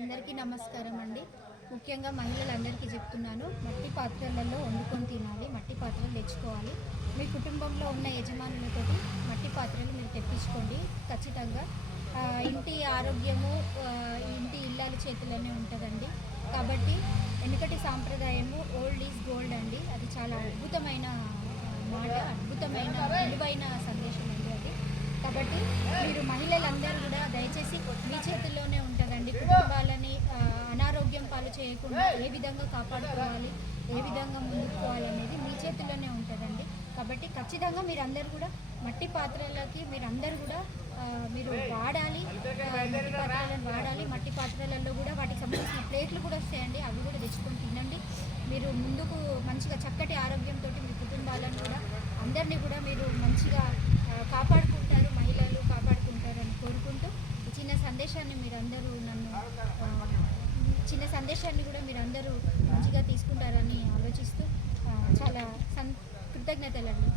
అందరికీ నమస్కారం అండి. ముఖ్యంగా మహిళలందరికీ చెప్తున్నాను, మట్టి పాత్రలలో వండుకొని తినాలి, మట్టి పాత్రలు తెచ్చుకోవాలి. మీ కుటుంబంలో ఉన్న యజమానులతోటి మట్టి పాత్రలు మీరు తెప్పించుకోండి ఖచ్చితంగా. ఇంటి ఆరోగ్యము ఇంటి ఇల్లాల చేతుల్లోనే ఉంటుందండి. కాబట్టి వెనుకటి సాంప్రదాయము ఓల్డ్ ఈజ్ గోల్డ్ అండి. అది చాలా అద్భుతమైన మాట, అద్భుతమైన విలువైన సందేశం అండి అది. కాబట్టి మీరు మహిళలందరూ కూడా దయచేసి మీ చేతుల్లోనే ఉంటుందండి. కుటుంబాలని అనారోగ్యం పాలు చేయకుండా ఏ విధంగా కాపాడుకోవాలి, ఏ విధంగా ముందుకు పోవాలనేది మీ చేతుల్లోనే ఉంటుందండి. కాబట్టి ఖచ్చితంగా మీరందరూ కూడా మట్టి పాత్రలకి మీరందరూ కూడా మీరు వాడాలి, మట్టి పాత్రలను వాడాలి. మట్టి పాత్రలలో కూడా వాటికి సంబంధించిన ప్లేట్లు కూడా వస్తాయండి, అవి కూడా తెచ్చుకొని తినండి. మీరు ముందుకు మంచిగా చక్కటి ఆరోగ్యంతో మీ కుటుంబాలను కూడా అందరినీ కూడా మీరు మంచిగా కాపాడుకుంటారు, మహిళలు కాపాడుకుంటారని కోరుకుంటూ చిన్న సందేశాన్ని కూడా మీరందరూ మంచిగా తీసుకుంటారని ఆలోచిస్తూ చాలా కృతజ్ఞతలండి.